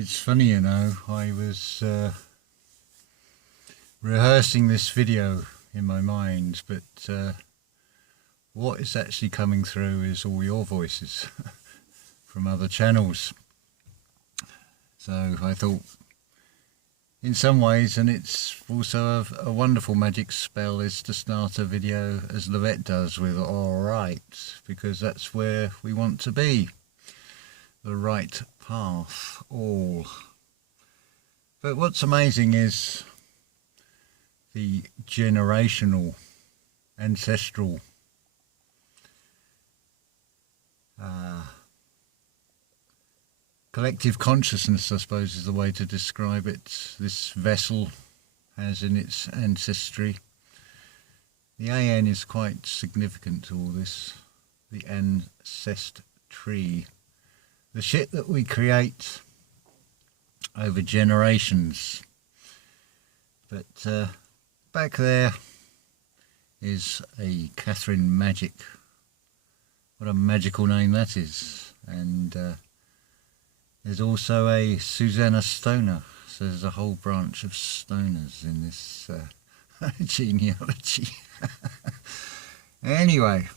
It's funny, you know, I was rehearsing this video in my mind, but what is actually coming through is all your voices from other channels. So I thought, in some ways, and it's also a wonderful magic spell, is to start a video as Levette does with alright, because that's where we want to be. The right path, all. But what's amazing is the generational, ancestral collective consciousness, I suppose, is the way to describe it. This vessel has in its ancestry. The AN is quite significant to all this. The ancestry. The shit that we create over generations. But back there is a Catherine Magic. What a magical name that is. And there's also a Susanna Stoner. So there's a whole branch of stoners in this genealogy. Anyway,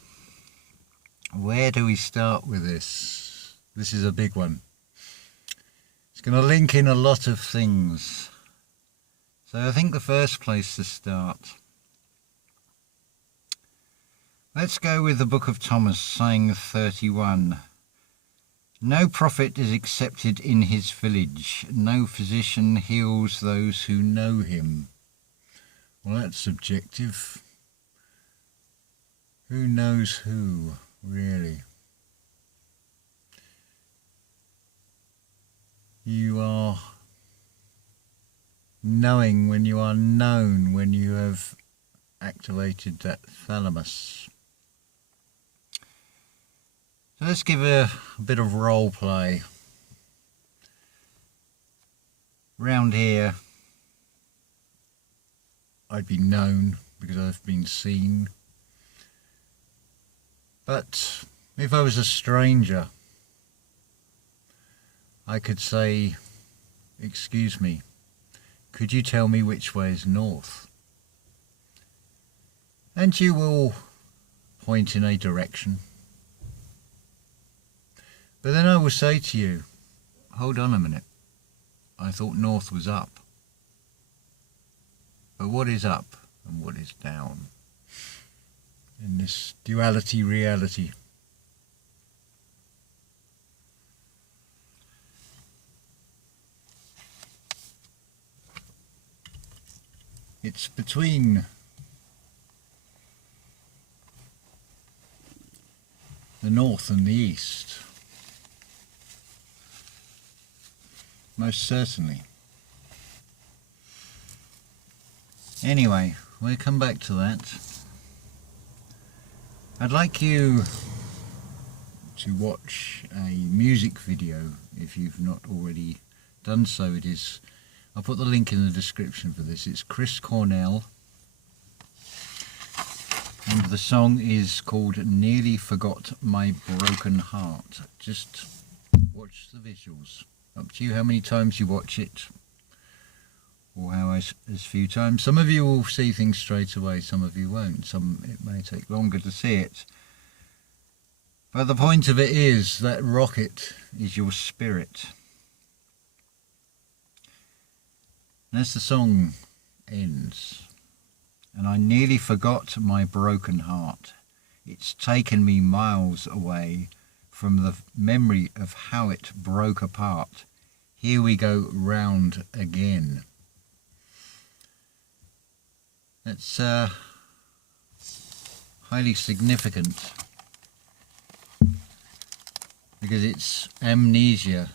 where do we start with this? This is a big one. It's going to link in a lot of things. So I think the first place to start, let's go with the Book of Thomas, saying 31. No prophet is accepted in his village. No physician heals those who know him. Well, that's subjective. Who knows who, really? You are knowing when you are known, when you have activated that thalamus. So let's give a bit of role play. Round here, I'd be known because I've been seen. But if I was a stranger, I could say, excuse me, could you tell me which way is north? And you will point in a direction. But then I will say to you, hold on a minute, I thought north was up. But what is up and what is down in this duality reality? It's between the north and the east. Most certainly. Anyway, we'll come back to that. I'd like you to watch a music video if you've not already done so. It is, I'll put the link in the description for this. It's Chris Cornell, and the song is called Nearly Forgot My Broken Heart. Just watch the visuals. Up to you how many times you watch it, or how as few times. Some of you will see things straight away, some of you won't. Some it may take longer to see it. But the point of it is that rocket is your spirit. And as the song ends, and I nearly forgot my broken heart. It's taken me miles away from the memory of how it broke apart. Here we go round again. That's highly significant because it's amnesia.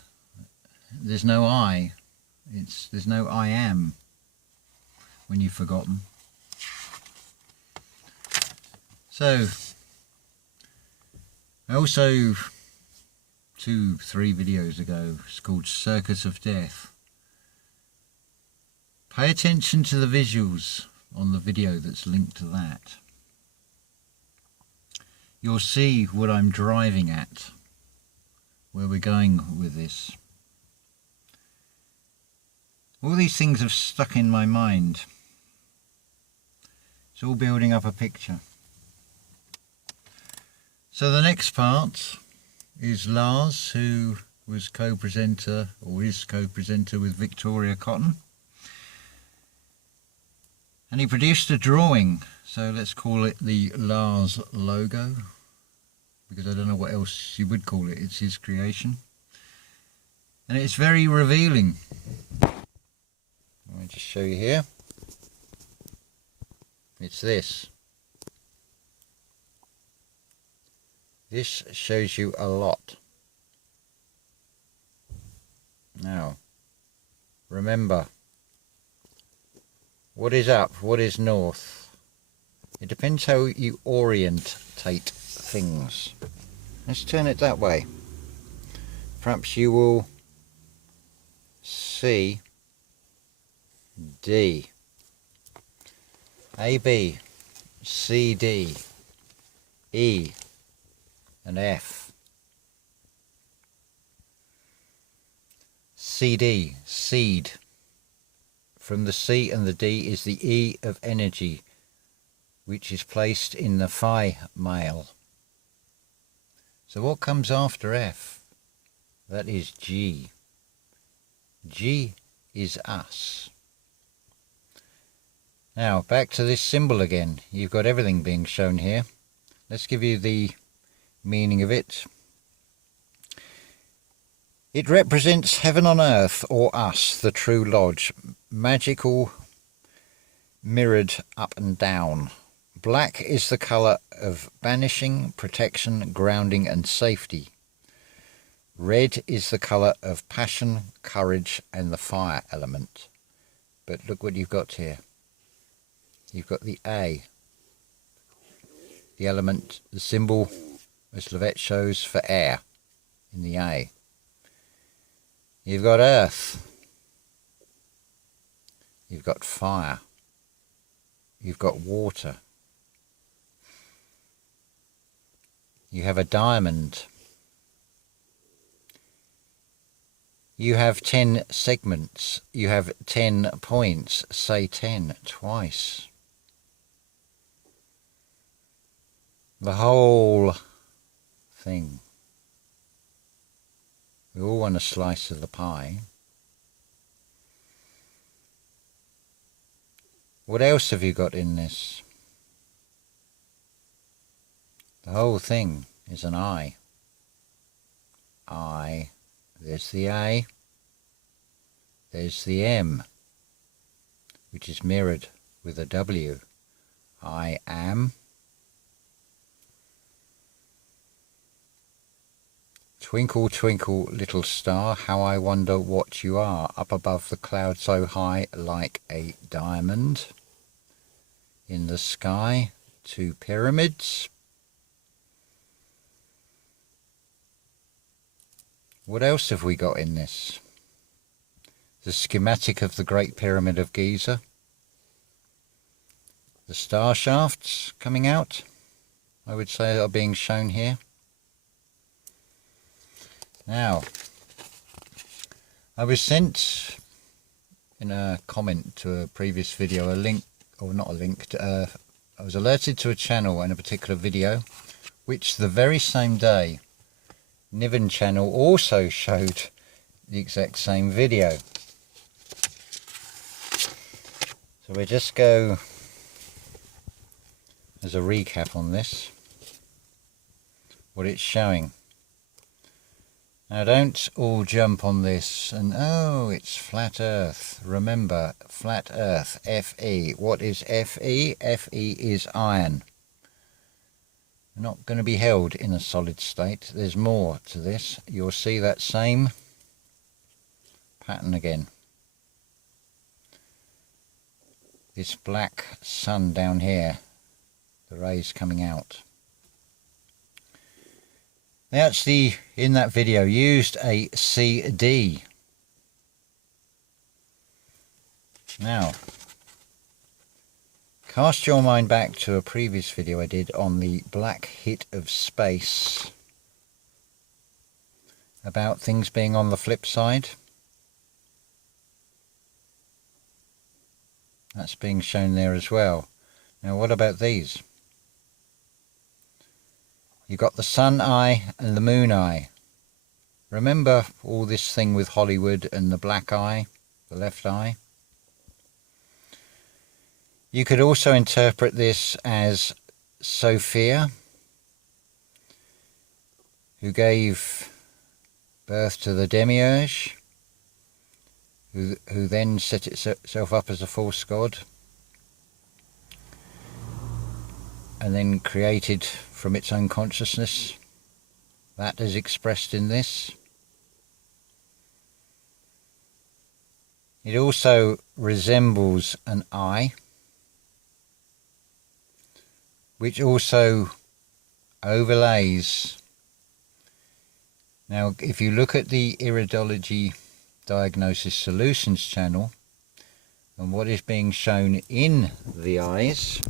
There's no I. There's no I am when you've forgotten. So I also 2-3 videos ago, it's called Circus of Death. Pay attention to the visuals on the video that's linked to that. You'll see what I'm driving at, where we're going with this. All these things have stuck in my mind. It's all building up a picture. So the next part is Lars, who was co-presenter, or is co-presenter with Victoria Cotton. And he produced a drawing, so let's call it the Lars logo, because I don't know what else you would call it. It's his creation. And it's very revealing. Let me just show you here. It's this. This shows you a lot. Now, remember, what is up, what is north? It depends how you orientate things. Let's turn it that way. Perhaps you will see D, A, B, C, D, E, and F. CD, seed. From the C and the D is the E of energy, which is placed in the phi male. So what comes after F? That is G. G is us. Now back to this symbol again. You've got everything being shown here. Let's give you the meaning of it. It represents heaven on earth, or us, the true lodge, magical, mirrored up and down. Black is the colour of banishing, protection, grounding and safety. Red is the colour of passion, courage and the fire element. But look what you've got here. You've got the A, the element, the symbol, as Levette shows, for air in the A. You've got earth, you've got fire, you've got water, you have a diamond, you have 10 segments, you have 10 points, say 10 twice. The whole thing. We all want a slice of the pie. What else have you got in this? The whole thing is an I. I. There's the A. There's the M, which is mirrored with a W. I am. Twinkle, twinkle, little star, how I wonder what you are, up above the cloud so high like a diamond. In the sky, 2 pyramids. What else have we got in this? The schematic of the Great Pyramid of Giza. The star shafts coming out, I would say, are being shown here. Now, I was sent in a comment to a previous video a link, or not a link, I was alerted to a channel and a particular video, which the very same day, Niven channel also showed the exact same video. So we'll just go as a recap on this, what it's showing. Now don't all jump on this and, oh, it's flat earth. Remember, flat earth, Fe. What is Fe? Fe is iron. We're not going to be held in a solid state. There's more to this. You'll see that same pattern again. This black sun down here, the rays coming out. They actually, in that video, used a CD. Now, cast your mind back to a previous video I did on the black hit of space, about things being on the flip side. That's being shown there as well. Now what about these? You've got the sun eye and the moon eye. Remember all this thing with Hollywood and the black eye, the left eye? You could also interpret this as Sophia, who gave birth to the demiurge, who then set itself up as a false god, and then created from its own consciousness. That is expressed in this. It also resembles an eye, which also overlays. Now, if you look at the Iridology Diagnosis Solutions channel and what is being shown in the eyes,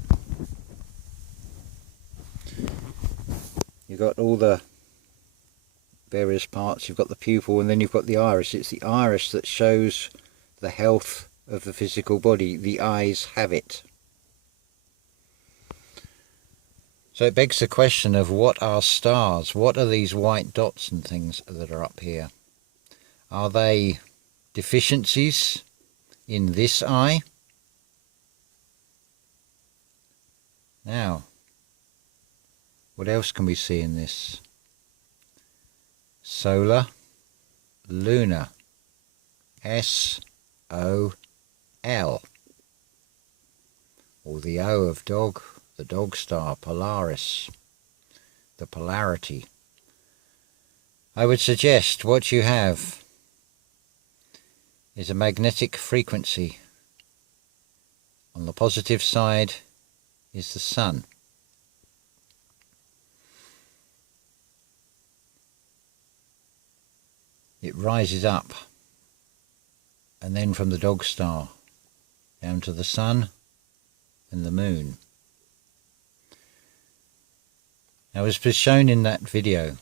you've got all the various parts. You've got the pupil and then you've got the iris. It's the iris that shows the health of the physical body. The eyes have it. So it begs the question of what are stars? What are these white dots and things that are up here? Are they deficiencies in this eye? Now, what else can we see in this? Solar, lunar, S-O-L, or the O of dog, the dog star, Polaris, the polarity. I would suggest what you have is a magnetic frequency. On the positive side is the sun. It rises up, and then from the dog star down to the sun and the moon. Now, as was shown in that video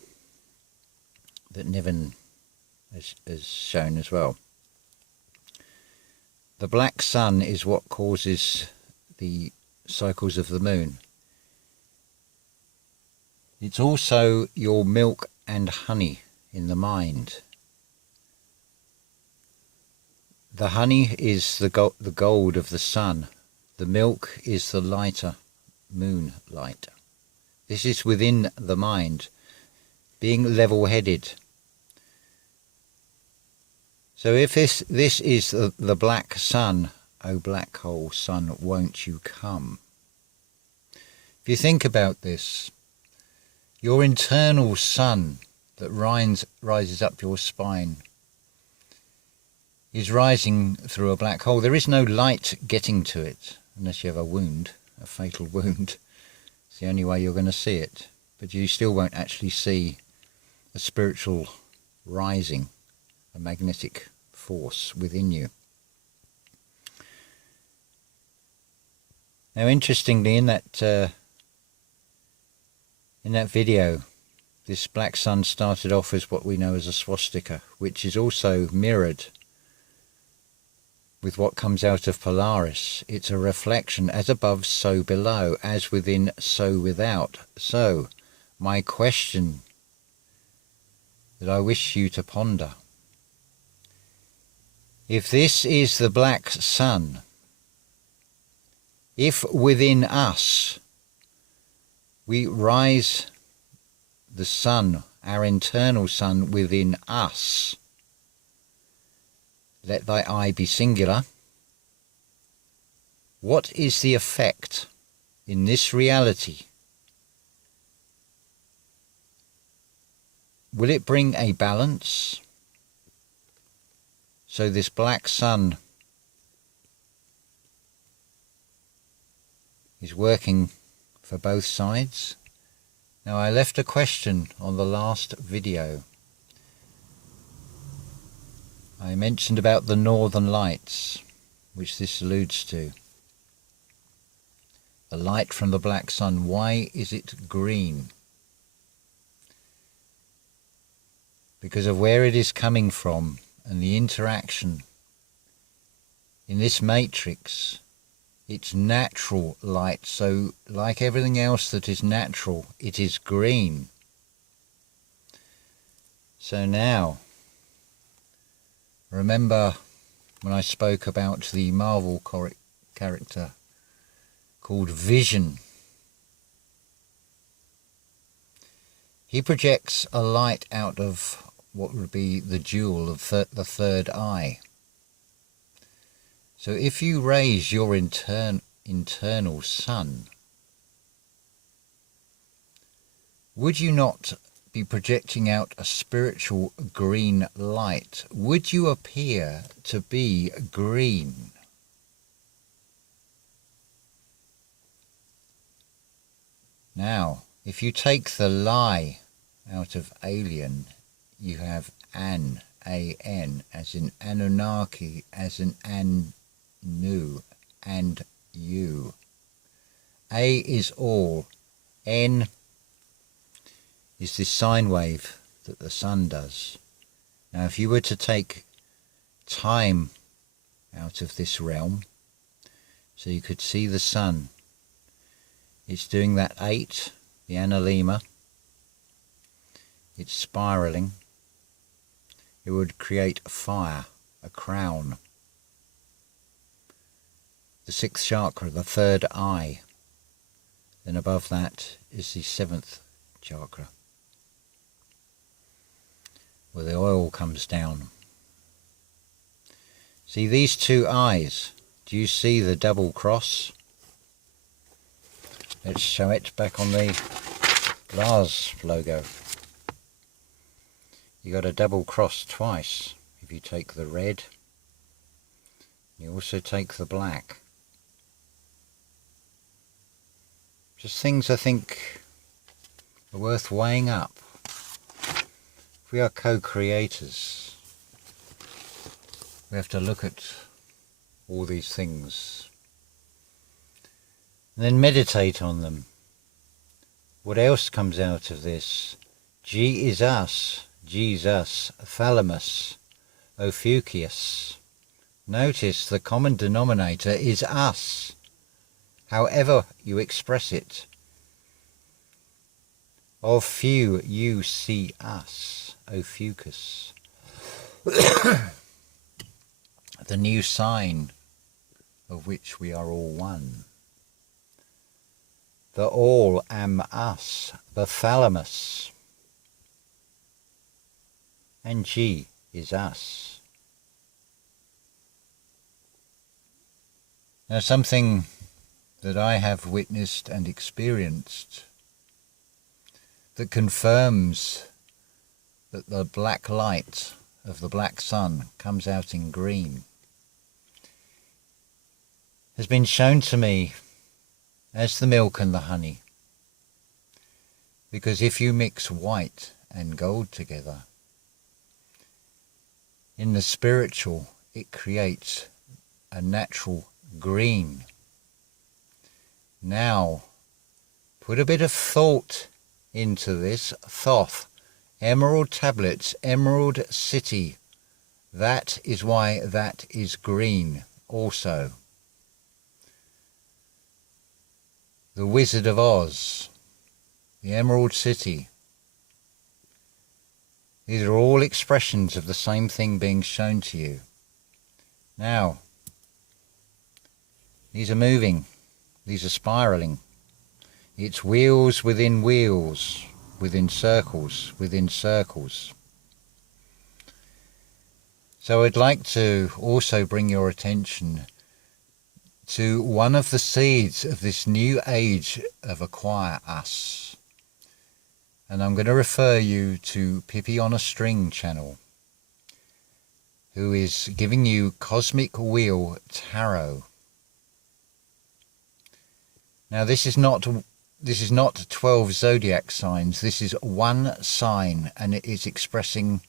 that Niven has shown as well, the black sun is what causes the cycles of the moon. It's also your milk and honey in the mind. The honey is the gold of the sun. The milk is the lighter moon light. This is within the mind, being level-headed. So if this is the black sun, oh black hole sun, won't you come? If you think about this, your internal sun that rises up your spine is rising through a black hole. There is no light getting to it, unless you have a wound, a fatal wound. It's the only way you're going to see it. But you still won't actually see a spiritual rising, a magnetic force within you. Now, interestingly, in that video, this black sun started off as what we know as a swastika, which is also mirrored with what comes out of Polaris. It's a reflection, as above, so below, as within, so without. So, my question that I wish you to ponder: if this is the black sun, if within us we rise the sun, our internal sun within us, let thy eye be singular, what is the effect in this reality? Will it bring a balance? So this black sun is working for both sides. Now, I left a question on the last video. I mentioned about the northern lights, which this alludes to. The light from the black sun, why is it green? Because of where it is coming from and the interaction in this matrix It's natural light. So like everything else that is natural, it is green. So now, remember when I spoke about the Marvel character called Vision? He projects a light out of what would be the jewel of the third eye. So if you raise your internal sun, would you not be projecting out a spiritual green light? Would you appear to be green? Now, if you take the lie out of alien, you have An, A-N, as in Anunnaki, as in Anu, and you. A is all. N is this sine wave that the sun does. Now, if you were to take time out of this realm, so you could see the sun, it's doing that 8, the analemma. It's spiraling. It would create a fire, a crown. The 6th chakra, the third eye. Then above that is the 7th chakra, where the oil comes down. See these 2 eyes? Do you see the double cross? Let's show it back on the Lars logo. You got a double cross twice. If you take the red, you also take the black. Just things I think are worth weighing up. If we are co-creators, we have to look at all these things and then meditate on them. What else comes out of this? G is us, Jesus, Thalamus, Ophiuchus. Notice the common denominator is us, however you express it. Of few you see us, Ophiuchus. The new sign of which we are all one. The all am us, the thalamus. And G is us. Now something that I have witnessed and experienced that confirms that the black light of the black sun comes out in green has been shown to me as the milk and the honey. Because if you mix white and gold together, in the spiritual, it creates a natural green. Now, put a bit of thought into this. Thoth, emerald tablets, emerald city. That is why that is green also. The Wizard of Oz, the Emerald City. These are all expressions of the same thing being shown to you. Now, these are moving. These are spiraling. It's wheels within circles within circles. So I'd like to also bring your attention to one of the seeds of this new age of Acquire Us. And I'm going to refer you to Pippi on a String channel, who is giving you Cosmic Wheel Tarot. Now this is not 12 zodiac signs. This is one sign, and it is expressing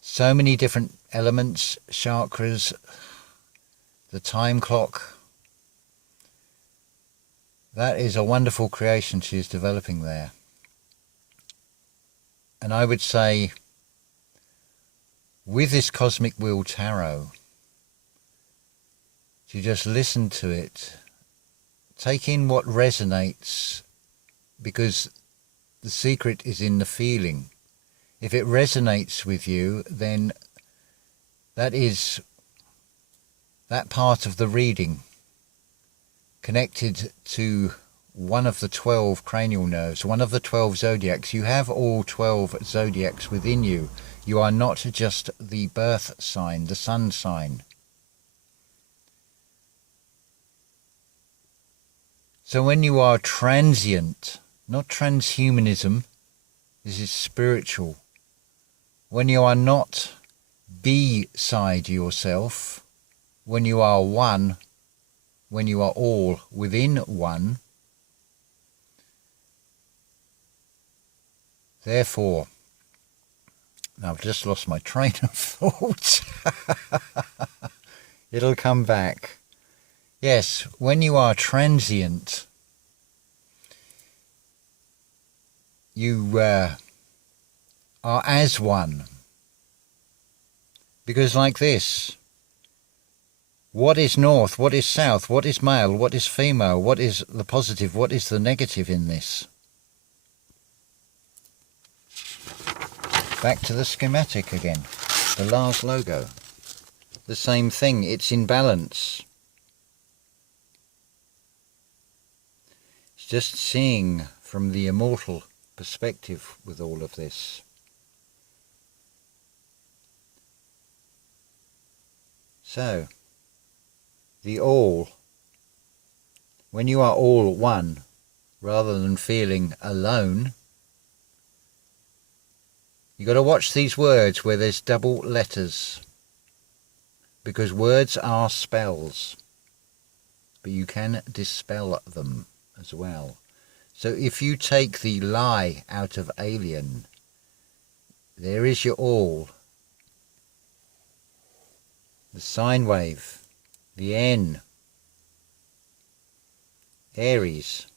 so many different elements, chakras, the time clock. That is a wonderful creation she is developing there. And I would say, with this Cosmic Wheel Tarot, to just listen to it, take in what resonates, because the secret is in the feeling. If it resonates with you, then that is that part of the reading connected to one of the 12 cranial nerves, one of the 12 zodiacs. You have all 12 zodiacs within you. You are not just the birth sign, the sun sign. So when you are transient, not transhumanism, this is spiritual. When you are not beside yourself, when you are one, when you are all within one, therefore, now I've just lost my train of thought. It'll come back. Yes, when you are transient, you are as one. Because like this, what is north, what is south, what is male, what is female, what is the positive, what is the negative in this? Back to the schematic again, the Lars logo. The same thing, it's in balance. It's just seeing from the immortal perspective with all of this. So, the all, when you are all one, rather than feeling alone, you've got to watch these words where there's double letters, because words are spells, but you can dispel them as well. So if you take the lie out of alien, there is your all. The sine wave, the N, Aries,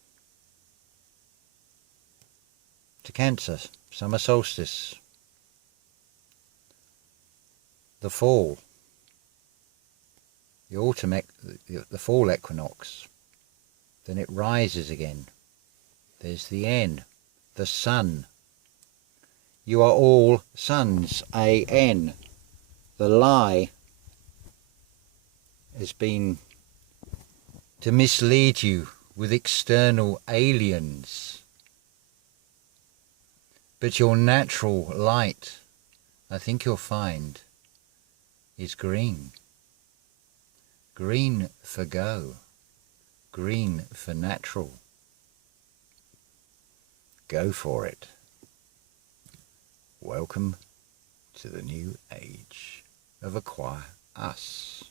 to Cancer, summer solstice, the fall, the autumn, the fall equinox, then it rises again. There's the N, the sun. You are all suns, A-N. The lie has been to mislead you with external aliens. But your natural light, I think you'll find, is green. Green for go. Green for natural. Go for it. Welcome to the new age of Acquire Us.